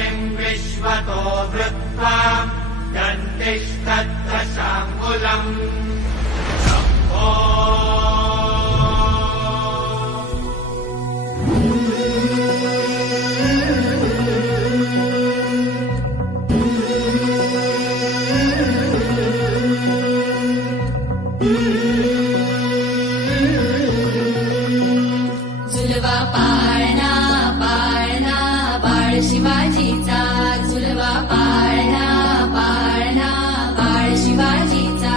भूमिम् विश्वतो वृत्वा दन्तिष्ठद्दशाङ्गुलम् शम्भो। झुलवा पाळणा पाळणा बाळ शिवाजीचा, झुलवा पाळणा पाळणा बाळ शिवाजीचा.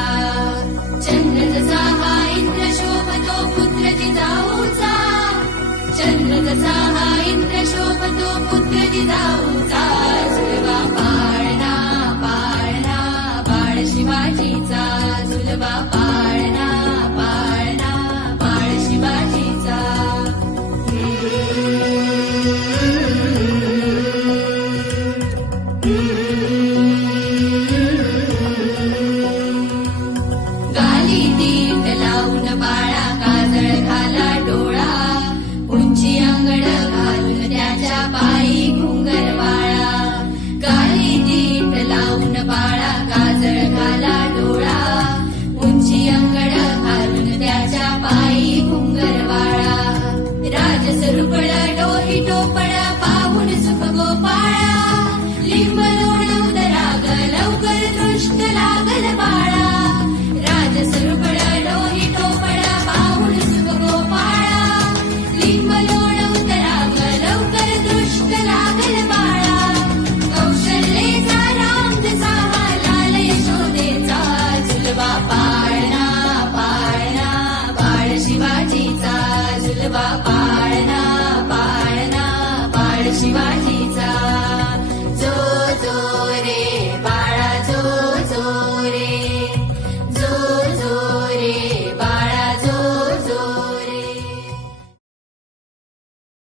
चंद्र जसा हा इंद्र शोभतो पुत्र जिजाऊचा, चंद्र जसा हा इंद्र शोभतो पुत्र जिजाऊचा. झुलवा पाळणा पाळणा बाळ शिवाजीचा, झुलवा पाळणा पाळणा बाळ शिवाजीचा. गाली दीट लावून बाळा काजळ घाला डोळा, उंची अंगड घालून त्याच्या पायी घुंगर वाळा. गाली दीट लावून बाळा काजळ घाला डोळा, उंची अंगड घालून त्याच्या पायी घुंगर वाळा. राजसरुपळ डोही टोपळ पाहून सुख गोपाळा, लिंब लोणव दराग लवकर दृष्ट लागल बाळा. राजसरुपळ डोही टोपळ पाहून सुख गोपाळा, लिंब लोणव दराग लवकर दृष्ट लागल बाळा. कौशल्येचा राम जसा हा लाल यशोदेचा, झुलवा पाळणा पाळणा बाळ शिवाजीचा, झुलवा पाळणा पाळणा बाळ शिवाजीचा.